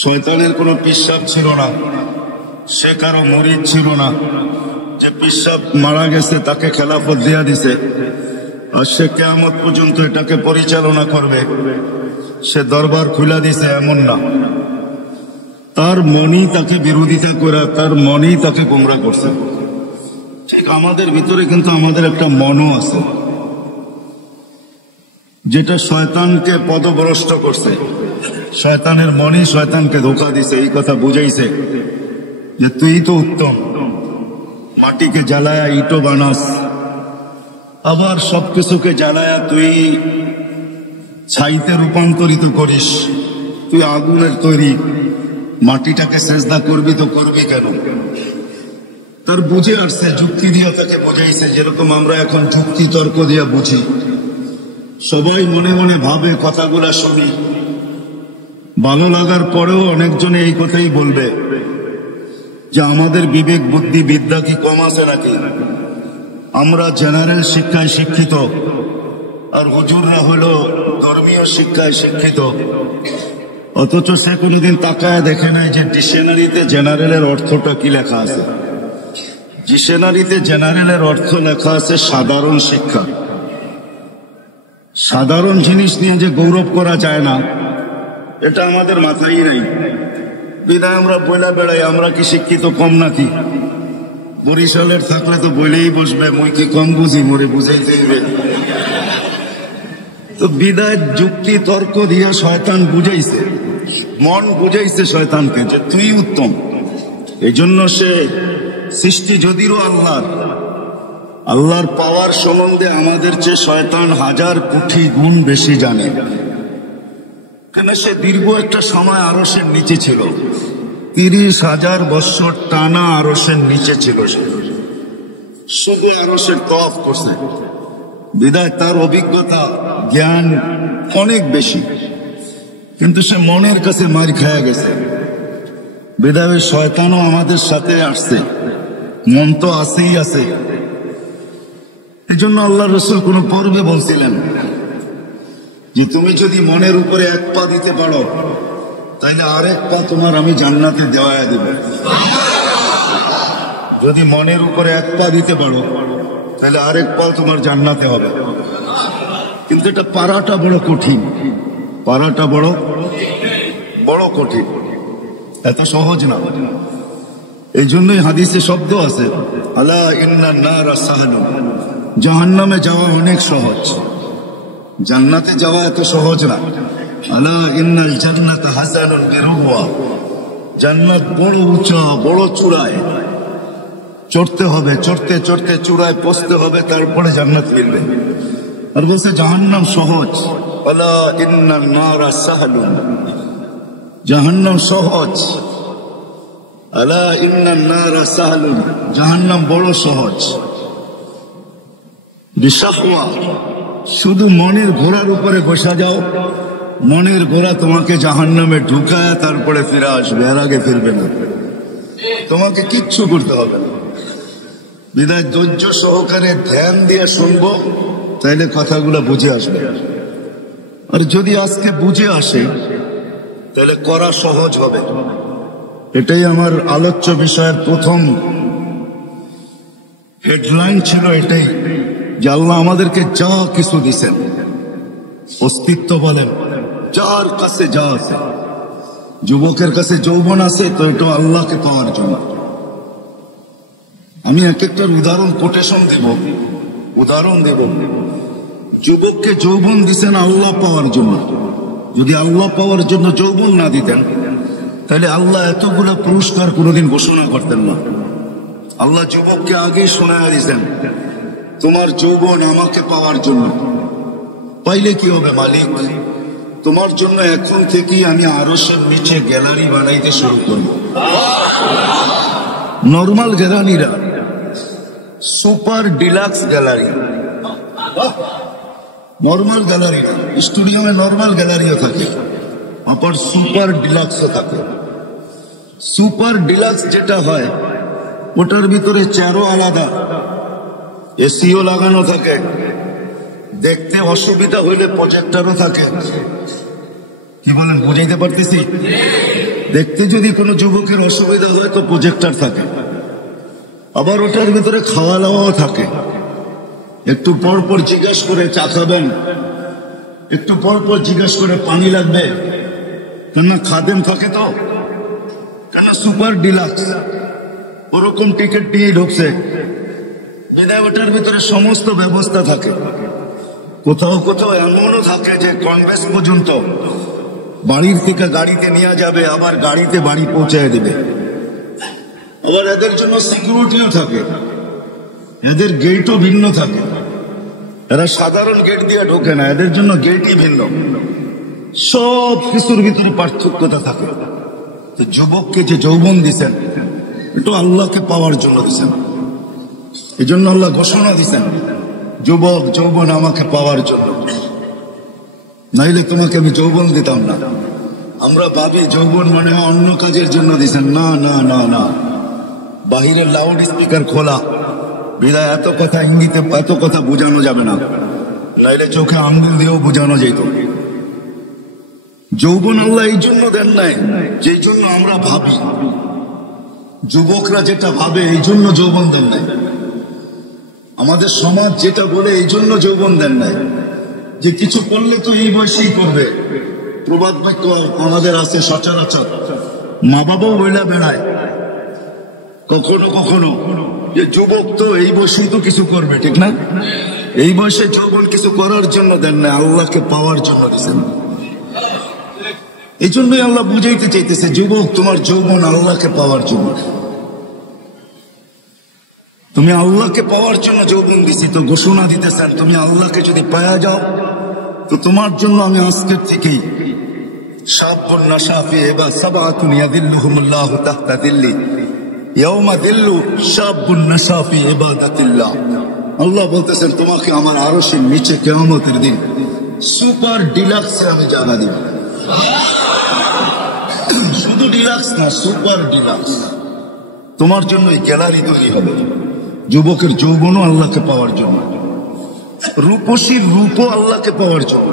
শয়তানের কোনো পিশাব ছিল না, সে কারো মুরিদ ছিল না যে পিশাব মারা গেছে তাকে খেলাফত দেয়া দিছে আর সে কিয়ামত পর্যন্ত এটাকে পরিচালনা করবে, সে দরবার খুলে দিছে, এমন না। তার মনই তাকে বিরোধিতা করে, তার মনই তাকে গোমরা করছে। ঠিক আমাদের ভিতরে কিন্তু আমাদের একটা মনও আছে যেটা শয়তানকে পদভ্রষ্ট করছে। শয়তানের মনই শয়তানকে ধোঁকা দিছে, এই কথা বুঝাইছে যে তুই তো উত্তম, মাটিকে জ্বালায়া ইটো বানাস, আবার সবকিছুকে জ্বালায়া তুই ছাইতে রূপান্তরিত করিস, তুই আগুনের তৈরি, মাটিটাকে সেজদা করবি তো করবি কেন? তার বুঝে আসছে, যুক্তি দিয়ে তাকে বোঝাইছে, যেরকম আমরা এখন যুক্তি তর্ক দিয়ে বুঝি। সবাই মনে মনে ভাবে, কথাগুলা শুনি, ভালো লাগার পরেও অনেকজনে এই কথাই বলবে যে আমাদের বিবেক বুদ্ধি বিদ্যা কি কম আছে নাকি? আমরা জেনারেল শিক্ষায় শিক্ষিত আর হুজুররা হলো ধর্মীয় শিক্ষায় শিক্ষিত, অথচ সে কোনোদিন তাকায় দেখে নাই যে ডিকশনারিতে জেনারেলের অর্থটা কি লেখা আছে। ডিকশনারিতে জেনারেলের অর্থ লেখা আছে সাধারণ শিক্ষা। সাধারণ জিনিস নিয়ে যে গৌরব করা যায় না, এটা আমাদের মাথায় নাই। বিদায় আমরা বইলা বেড়াই আমরা কি শিক্ষিত কম নাকি? বরিশালের থাকলে তো বইলেই বসবে, মুই কি কম বুঝি, মোরে বুঝাই দিবে। তো বিদায় যুক্তি তর্ক দিয়ে শয়তান বুঝাইছে, মন বুঝাইছে শয়তানকে যে তুই উত্তম। এই জন্য সে সৃষ্টি যদিও আল্লাহর পাওয়ার সম্বন্ধে আমাদের চেয়ে শয়তান 1000 কোটি গুণ বেশি জানে। কেন সে দীর্ঘ একটা সময় আরশের নিচে ছিল, 30,000 বছর টানা আরশের নিচে ছিল, শুধু আরশের তওয়াফ করছে। বিদায় তার অভিজ্ঞতা জ্ঞান অনেক বেশি, কিন্তু সে মনের কাছে মার খায়া গেছে। বিদায় শয়তানও আমাদের সাথে আসছে, মন তো আছেই আছে। এই জন্য আল্লাহ রসুল কোন পর্বে বলছিলেন যে তুমি যদি মনের উপরে 1 পা দিতে পারো তাহলে আরেক পা তোমার আমি জান্নাতে দেওয়া দেব। যদি মনের উপরে 1 পা দিতে পারো তাহলে আরেক পা তোমার জান্নাতে হবে। কিন্তু এটা পারাটা বড় কঠিন, পারাটা বড় কঠিন, এত সহজ না। এই জন্যই হাদিসে শব্দ আছে, আলা ইন্নান নারা সাহলুন, জাহান্নামে যাওয়া অনেক সহজ, জান্নাতে যাওয়া এত সহজ না। আলা ইন্নাল জান্নাতা হাসানুন বিরুওয়া, জান্নাত বড় উঁচা, বড় চূড়ায় চড়তে হবে, চড়তে চড়তে চূড়ায় পৌঁছতে হবে, তারপরে জান্নাত মিলবে। আর বলছে জাহান্নাম সহজ, আলা ইন্নান নারা সাহলুন, জাহান্নাম সহজ, আলা ইন্নান নারা সাহলুন, জাহান্নাম বড় সহজ। বিশাখওয়া, শুধু মনের ঘোড়ার উপরে বসা যাও, মনের ঘোড়া তোমাকে জাহান্নামে ঢুকায় তারপরে ফিরে আসবে, এর আগে ফিরবে না। তোমাকে কিচ্ছু করতে হবে না। বিদায় ধৈর্য সহকারে ধ্যান দিয়ে শুনবো, তাইলে কথাগুলো বুঝে আসবে। আর যদি আজকে বুঝে আসে তাহলে করা সহজ হবে। এটাই আমার আলোচ্য বিষয়ের প্রথম হেডলাইন ছিল, এটাই যে আল্লাহ আমাদেরকে যা কিছু দিছেন, অস্তিত্ব বলেন, যার কাছে যা আছে, যুবকের কাছে যৌবন আছে তো এটা আল্লাহকে পাওয়ার জন্য। আমি এক একটার উদাহরণ দেব। যুবককে যৌবন দিছেন আল্লাহ পাওয়ার জন্য। যদি আল্লাহ পাওয়ার জন্য যৌবন না দিতেন তাহলে আল্লাহ এতগুলো পুরস্কার কোনোদিন ঘোষণা করতেন না। আল্লাহ যুবককে আগেই শোনায়া দিয়েছেন, তোমার যৌবন আমাকে পাওয়ার জন্য। পাইলে কি হবে মালিক? তোমার জন্য এখন থেকেই আমি আরশের নিচে গ্যালারি বানাইতে শুরু করব। নর্মাল গ্যালারিরা, super deluxe gallery, normal gallery না, স্টুডিয়ামে নর্মাল গ্যালারিও থাকে, আবার সুপার ডিলাক্সও থাকে। সুপার ডিলাক্স যেটা হয় ওটার ভিতরে চেয়ারও আলাদা, এসিও লাগানো থাকে, দেখতে অসুবিধা হইলে প্রজেক্টরও থাকে। কি বলেন, বুঝাইতে পারতেছি? দেখতে যদি কোনো যুবকের অসুবিধা হয় তো প্রজেক্টর থাকে, আবার ওটার ভিতরে খাওয়া দাওয়াও থাকে। একটু পর পর জিজ্ঞাস করে চা খাবেন, একটু পর পর জিজ্ঞাস করে পানি লাগবে, কেননা খাদেম থাকে তো, কেন সুপার ডিলাক্স ওরকম টিকিট নিয়ে ঢুকছে, বিদায় ওটার ভিতরে সমস্ত ব্যবস্থা থাকে। কোথাও কোথাও এমনও থাকে যে কনভেন্স পর্যন্ত বাড়ির থেকে গাড়িতে নিয়ে যাবে, আবার গাড়িতে বাড়ি পৌঁছায় দেবে। আবার এদের জন্য সিকিউরিটিও থাকে, এদের গেটও ভিন্ন থাকে। এরা সাধারণ গেট দিয়ে ঢোকে না, এদের জন্য গেটই ভিন্ন। সব কিছুর ভিতরে পার্থক্যতা থাকে। তো যুবককে যে যৌবন দিছেন, এটা আল্লাহকে পাওয়ার জন্য দিছেন। এই জন্য আল্লাহ ঘোষণা দিছেন, যুবক যৌবন আমাকে পাওয়ার জন্য, নাইলে তোমাকে আমি যৌবন দিতাম না। আমরা ভাবি যৌবন মানে অন্য কাজের জন্য দিছেন। না না না না, বাহিরের লাউড স্পিকার খোলা, বিদায় এত কথা ইঙ্গিতে এত কথা বোঝানো যাবে না, নাইলে চোখে আঙ্গুল দিয়েও বোঝানো যেত। যৌবন আল্লাহ এই জন্য দেন নাই যেই জন্য আমরা ভাবি, যুবকরা যেটা ভাবে এই জন্য যৌবন দেন নাই, আমাদের সমাজ যেটা বলে এই জন্য যৌবন দেন নাই, যে কিছু করলে তো এই বয়সেই করবে। প্রবাদ বাক্য আমাদের আছে সচরাচর, মা বাবাও বইলা বেড়ায় কখনো কখনো যে যুবক তো এই বয়সেই তো কিছু করবে, ঠিক না? এই বয়সে যৌবন কিছু করার জন্য দেন না, আল্লাহকে পাওয়ার জন্য দিয়েছেন। এই জন্যই আল্লাহ বুঝাইতে চাইতেছে, যুবক তোমার যৌবন আল্লাহকে পাওয়ার জন্য। তুমি আল্লাহকে পাওয়ার জন্য যৌবন দিছি, তো ঘোষণা দিতেছেন তুমি আল্লাহকে যদি পাওয়া যাও তো তোমার জন্য আমি আজকের থেকেই শাবুন নাশা ফি ইবাদাতিল্লাহ সাবআতুন ইয়াযিল্লুহুমুল্লাহু তাহতা যিল্লি ইয়াওমা যিল্লু শাবুন নাশা ফি ইবাদাতিল্লাহ। আল্লাহ বলতেছেন তোমাকে আমার আরশের নিচে কিয়ামতের দিন সুপার ডিলাক্সে আমি জায়গা দিব। শুধু ডিলাক্স না, সুপার ডিলাক্স। তোমার জন্য এই গ্যালারি তৈরি হবে। যুবকের যৌবনও আল্লাহকে পাওয়ার জন্য, রূপসীর রূপও আল্লাহকে পাওয়ার জন্য।